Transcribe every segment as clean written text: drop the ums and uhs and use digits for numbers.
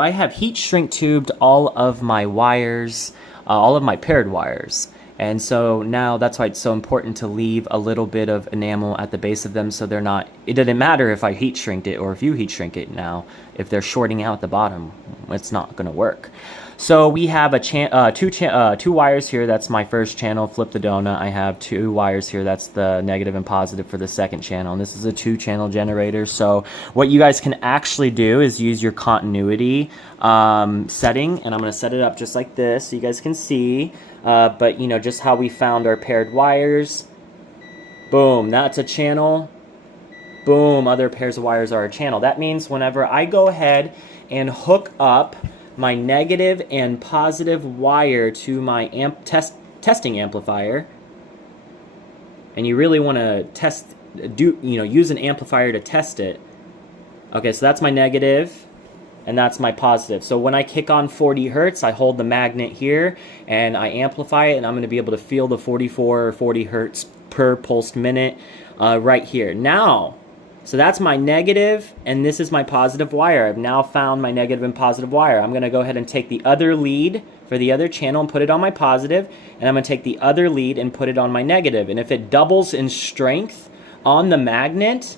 I have heat shrink tubed all of my wires, all of my paired wires. And so now that's why it's so important to leave a little bit of enamel at the base of them so they're not, it doesn't matter if I heat shrinked it or if you heat shrink it now, if they're shorting out the bottom, it's not gonna work. So we have two wires here, that's my first channel, flip the donut. I have 2 wires here, that's the negative and positive for the second channel. And this is a 2-channel generator. So what you guys can actually do is use your continuity setting, and I'm gonna set it up just like this so you guys can see. But you know, just how we found our paired wires. Boom, that's a channel. Boom, other pairs of wires are a channel. That means whenever I go ahead and hook up my negative and positive wire to my testing amplifier, and you really want to use an amplifier to test it. Okay, so that's my negative and that's my positive. So when I kick on 40 hertz, I hold the magnet here and I amplify it, and I'm going to be able to feel the 44 or 40 hertz per pulsed minute right here. Now, so that's my negative, and this is my positive wire. I've now found my negative and positive wire. I'm going to go ahead and take the other lead for the other channel and put it on my positive, and I'm going to take the other lead and put it on my negative. And if it doubles in strength on the magnet,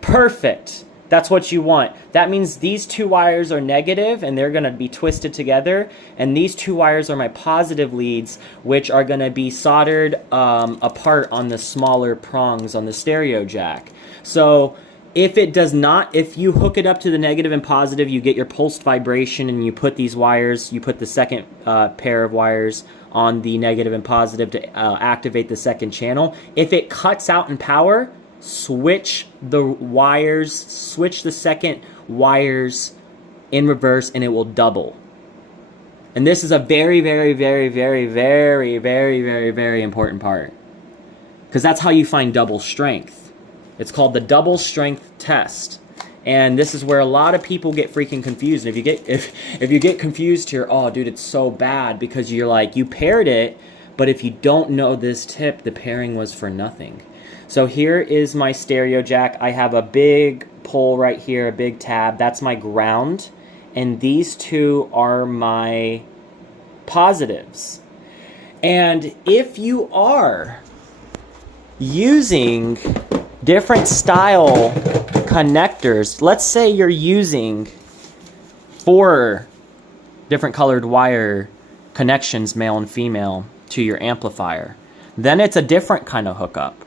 perfect. That's what you want. That means these 2 wires are negative and they're going to be twisted together, and these 2 wires are my positive leads, which are going to be soldered apart on the smaller prongs on the stereo jack. So if it does not, if you hook it up to the negative and positive, you get your pulsed vibration, and you put these wires, you put the second pair of wires on the negative and positive to activate the second channel. If it cuts out in power, switch the wires, switch the second wires in reverse, and it will double. And this is a very, very, very, very, very, very, very, very important part, because that's how you find double strength. It's called the double strength test. And this is where a lot of people get freaking confused. And if you get confused here, oh dude, it's so bad, because you're like, you paired it, but if you don't know this tip, the pairing was for nothing. So here is my stereo jack. I have a big pole right here, a big tab. That's my ground. And these 2 are my positives. And if you are using different style connectors, let's say you're using 4 different colored wire connections, male and female, to your amplifier, then it's a different kind of hookup.